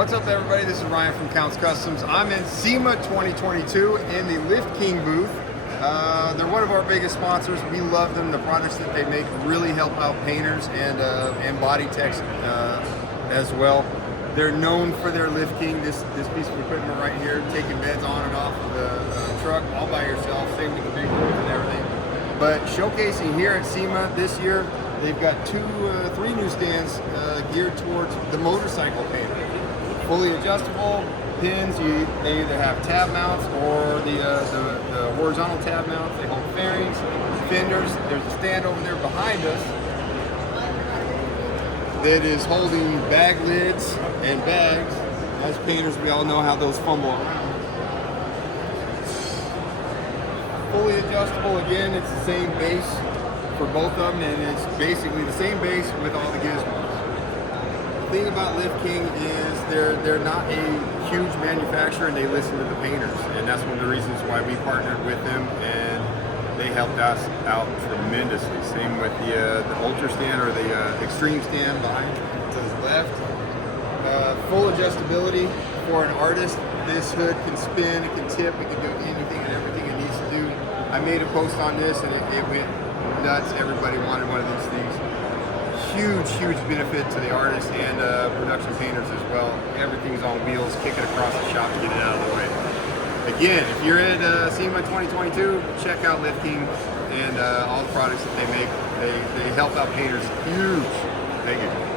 What's up, everybody? This is Ryan from Counts Customs. I'm in SEMA 2022 in the Lift King booth. They're one of our biggest sponsors. We love them. The products that they make really help out painters and body techs as well. They're known for their Lift King, this piece of equipment right here, taking beds on and off of the truck all by yourself, same with the big wheels and everything. But showcasing here at SEMA this year, they've got three new stands geared towards the motorcycle painter. Fully adjustable pins. They either have tab mounts or the horizontal tab mounts. They hold fairings, fenders. There's a stand over there behind us that is holding bag lids and bags. As painters, we all know how those fumble around. Fully adjustable. Again, it's the same base for both of them, and it's basically the same base with all the gizmos. The thing about Lift King is they're not a huge manufacturer, and they listen to the painters, and that's one of the reasons why we partnered with them, and they helped us out tremendously. Same with the Ultra stand or the Extreme stand behind to the left. Full adjustability for an artist. This hood can spin, it can tip, it can do anything and everything it needs to do. I made a post on this, and it went nuts. Everybody wanted one of these things. Huge benefit to the artists and production painters as well. Everything's on wheels, kick it across the shop to get it out of the way. Again, if you're at SEMA 2022, check out Lift King and all the products that they make. They help out painters huge. Thank you.